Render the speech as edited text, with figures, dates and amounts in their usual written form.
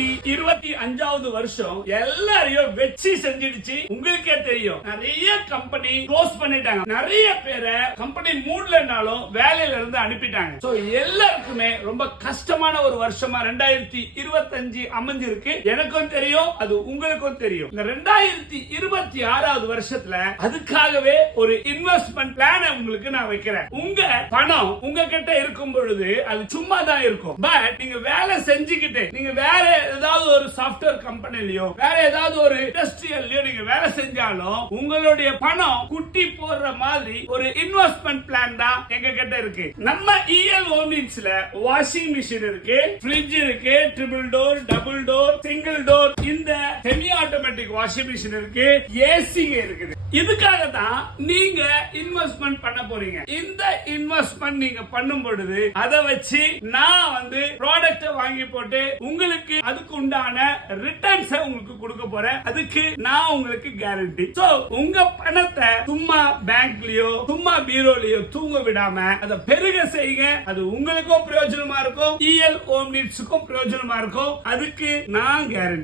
2025வது வருஷம் எல்லாரையும் வெற்றி செஞ்சிடுச்சு. உங்களுக்கே தெரியும், நிறைய கம்பெனி க்ளோஸ் பண்ணிட்டாங்க, நிறைய பேரை கம்பெனி மூடலனாலும் வேலையில இருந்து அனுப்பிட்டாங்க. சோ எல்லாருக்குமே ரொம்ப கஷ்டமான ஒரு வருஷமா 2025 அமைஞ்சிருக்கு. எனக்கும் தெரியும், அது உங்களுக்கும் தெரியும். இந்த 2026வது வருஷத்துல அதுக்காகவே ஒரு இன்வெஸ்ட்மெண்ட் பிளான் உங்களுக்கு நான் வைக்கிறேன். உங்க பணம் உங்க கிட்ட இருக்கும் பொழுது அது சும்மா தான் இருக்கும். பட் நீங்க வேலை செஞ்சுக்கிட்டு நீங்க வேற ஏதாவது ஒரு சாஃப்ட்வேர் கம்பெனிலயோ வேற ஏதாவது ஒரு இண்டஸ்ட்ரியல்லயோ நீங்க வேலை செஞ்சாலும் உங்களுடைய பணம் குட்டி போடுற மாதிரி ஒரு இன்வெஸ்ட்மெண்ட் பிளான் தான் எங்க கிட்ட இருக்கு. நம்ம EL ஹோம்ஸ்ல வாஷிங் மிஷின் இருக்கு, ஃப்ரிட்ஜ் இருக்கு, triple door, double door, single door, இந்த செமி ஆட்டோமேட்டிக் வாஷிங் மிஷின் இருக்கு, ஏசி இருக்குது. இதுக்காக தான் நீங்க இன்வெஸ்ட்மெண்ட் பண்ண போறீங்க. இந்த இன்வெஸ்ட்மெண்ட் நீங்க பண்ணும் பொழுது அதை வச்சு நான் ப்ராடக்ட் வாங்கி போட்டு உங்களுக்கு அதுக்கு உண்டான ரிட்டர்ன்ஸ் உங்களுக்கு கொடுக்க போறேன். அதுக்கு நான் உங்களுக்கு கேரண்டி. சோ உங்க பணத்தை சும்மா பேங்க்லயோ சும்மா பீரோலயோ தூங்க விடாம அதை பெருக செய்யுங்க. அது உங்களுக்கும் பிரயோஜனமா இருக்கும், EL ஹோம் நீட்ஸ்க்கும் பிரயோஜனமா இருக்கும். அதுக்கு நான் கேரண்டி.